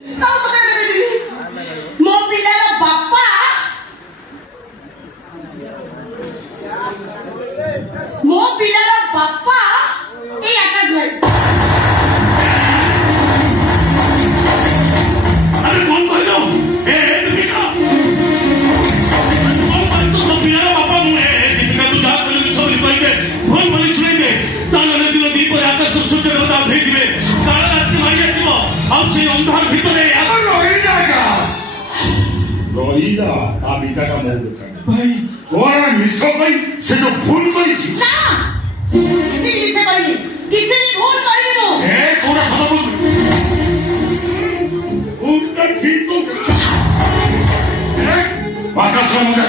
ମୋ ପିଲାର ବାପା ଏଇ ଆକାଶ ଭାଇ। अरे कौन कहलो ए दीपिका कौन कहलो तो पिलार बापा मुए दीपिका तू जा कहलो छबि कहिके भोल बोली सुनै दे ताले दिन दीप आकाश सूर्य देवता भेजिबे काल रात मारी आछिबो आ से अंधार भितरे आगर रही जागा रही जा ता बिचारा मोर भाई तोरा मिछो कई से जो भूल करिछि ना किसी मिछे कहनी किसी भी भूल कहनी मो ए कोना सब उत्तर ठीक तो आकाश मुझे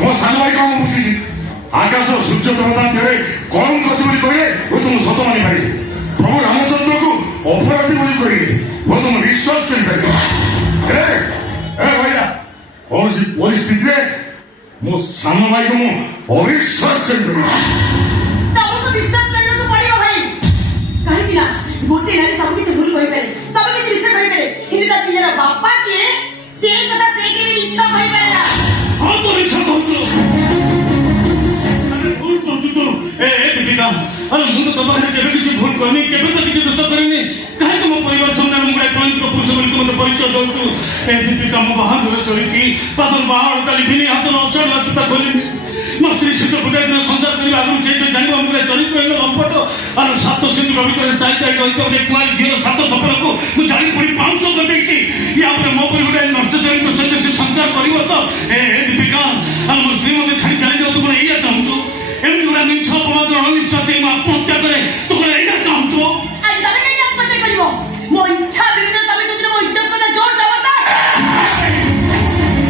मो सान भाई कौन बुझी आकाश सूर्य देवता तेरे कौन कथि बोली कहले वो तुम सत मानि पारे प्रभु रामचंद्र को अपराधी बोली कहले वो तुम विश्वास कर पारे ए भैया कौन सी परिस्थिति रे मो सान भाई को मो अविश्वास कर पारे तमको विश्वास करने को पड़ियो भाई कहि कि ना गोटे नारी सब किछ भूल होई पारे सब किछ विचार होई पारे इने ता पिलार बापा के से कथा से के भी इच्छा होई पारे हां तो इच्छा कहतो अरे भूल कहतो तो ए दीपिका अरे मु तो तबा केबे किछ भूल करनी केबे तो किछ दोष करनी काहे को मो परिवार सामने मुगडा कलंक पुरुष बोली तुमने परिचय दउछु ए दीपिका मो बाहादुर सरिची पादल बाहर काली बिनी हाथ न अवसर लासुता खोलिनी मो स्त्री सिद्ध बुढ़ा दिन संसार करी आगु से तो जानबो मुगडा चरित्र एनो लंपट और सात सिंधु भीतर साहित्य रहित एक कुआल झील सात सफल को मु जानि पड़ी 500 कर देछि या पर मो पर गुडा नष्ट चरित्र सदस्य संसार करिवो तो ए दीपिका हम मुस्लिम के छाई चली जाऊ तुम एया चाहूछु एमि गुडा मिछ अपवाद अनिश्चित से आत्महत्या करे तुम एया चाहूछु आज तमे नहीं आत्महत्या करिवो मो इच्छा विरुद्ध तमे যদি मो इज्जत को जोर जबरदस्त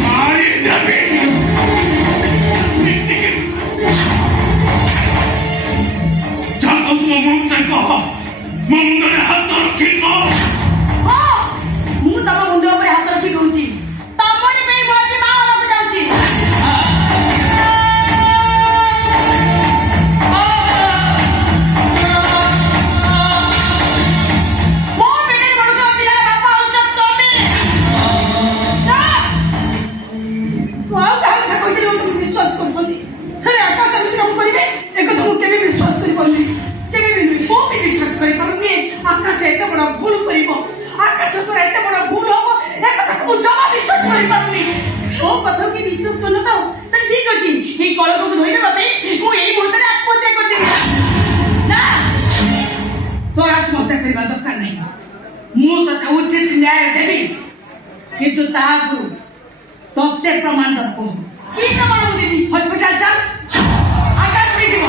मारी देबे चाहूछु मो मुंडरे हाथ रखी को हां मु तम मुंड ऊपर हाथ रखी कहूची तमरे पे मोजी मा होको जाउची मो बेटे बडुका पिला बापा होछ तमे ना वाओ कहा कहिते तुम विश्वास करबोनी अरे आकाश एमती काम करिवे एक तुम केबे विश्वास करबोनी केबे भी मो भी विश्वास करि पारुनी आकाश एते बडा भूल करिवो आकाश को एते बडा भूल होबो एक कथा को जमा विश्वास करि पारुनी ओ कथा की विश्वास करनो तो त ठीक अछि हे कलक को धोइले बापे मु एई मुहूर्त रे आत्महत्या करते ना तोर आत्महत्या करबा दरकार नहीं मु तो उचित न्याय देबी किंतु तागु तोते प्रमाण दबको की प्रमाण देबी हॉस्पिटल चल आकाश में जीवो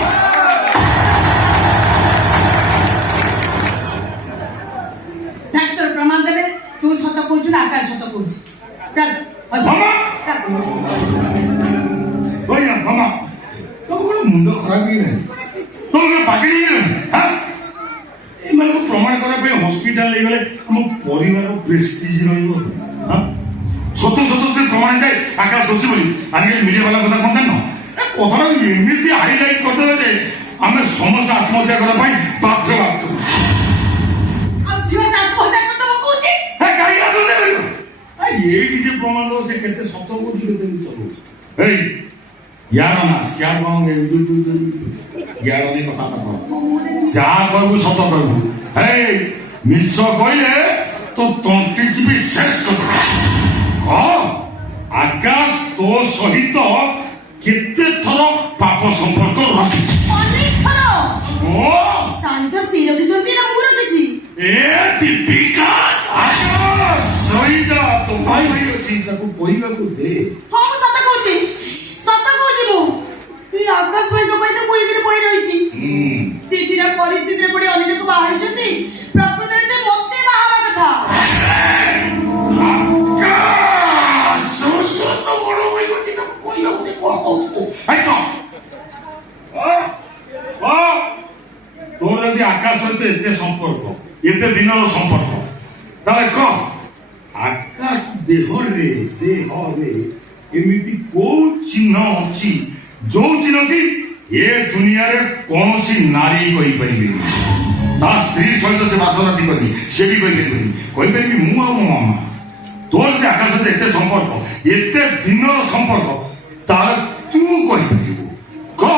डाक्टर प्रमाण देबे तू सत कहू ना आकाश सत कहू चल मामा चल भैया मामा तुम कोन मुंड खराब ही है तुम के पागल ही है हां ए माने को प्रमाण करा पे हॉस्पिटल ले गले हम परिवार प्रेस्टीज रहइबो हां सत प्रमाण जाए आकाश दोषी बोली आजकल मीडिया वाला कथा कोन जानो ए कथा एमिति हाईलाइट करते जे हमें समस्त आत्महत्या करा पाई बाध्य बाध्य अब जीवन आत्महत्या करते वो कहू ए काई आसो दे ए ये जे प्रमाण दो से केते सत को दिले देन चलो ए यार ना यार मांगे यार ने कथा कहो जा कहू सत कहू ए मिछ कहले तो तंती जीवी शेष कथा आकाश तो सहित केते थर पाप संपर्क रखी अनेक थर ओ ताई सब सिर के जोबी ना मुर के ए दीपिका आकाश सही जा तो भाई भाई अछि ताको कहबा को दे हां सत कहूची मु ई आकाश भाई को पई तो मुई भी पड़ी रहिची सिथिरा परिस्थिति रे पड़ी अन्य को बाहाई छथि प्रकृति से मोते बाहावा कथा तोर यदि आकाश सहित एते संपर्क एते दिनर संपर्क ताले कह आकाश देहरे एमिति को चिन्ह अछि जो चिन्ह की ए दुनिया रे कौन सी नारी कहि पाइबे ତା ସ୍ତ୍ରୀ ସହିତ ସେ ବାସରାତି କରି ସେ ବି କହିପାରିବନି କହିପାରିବି ମୁଁ ଆଉ ମୋ ମାମା ତୋର ଯଦି ଆକାଶ ସହିତ ଏତେ ସମ୍ପର୍କ ଏତେ ଦିନର ସମ୍ପର୍କ ତାର ତୁ କହିପାରିବୁ କହ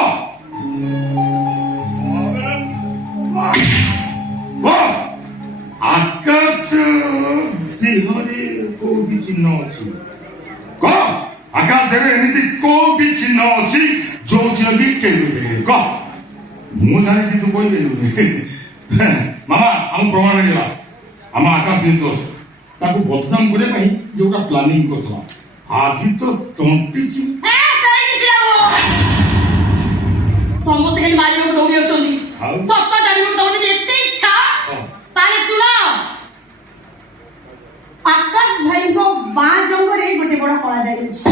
ଆକାଶ ଦେହରେ କୋଉଠି ଚିହ୍ନ ଅଛି କହ ଆକାଶ ଦେହରେ ଏମିତି କୋଉଠି ଚିହ୍ନ ଅଛି ଯୋଉ ଚିହ୍ନଟି କେହି କହ ମୁଁ ଜାଣିଛି ତୁ କହିପାରିବୁନି ମାମା ଆମ ପ୍ରମାଣ ମିଳିଲା ଆମ ଆକାଶ ନିର୍ଦ୍ଦୋଷ ତାକୁ ବଦନାମ କରିବା ପାଇଁ ଯୋଉଟା ପ୍ଲାନିଂ କରୁଥିଲା ଆଜି ତ ତଣ୍ଟି ସମସ୍ତେ ଖାଲି ମାରିବାକୁ ଦୌଡ଼ି ଆସୁଛନ୍ତି ଆଉ? ସତ ଜାଣିବାକୁ ତମର ଯଦି ଏତେ ଇଚ୍ଛା ତାହେଲେ ଶୁଣ ଆକାଶ ଭାଇଙ୍କ ବାଁ ଜଙ୍ଗରେ ଗୋଟେ ବଡ କଳା ଜାଳି ଅଛି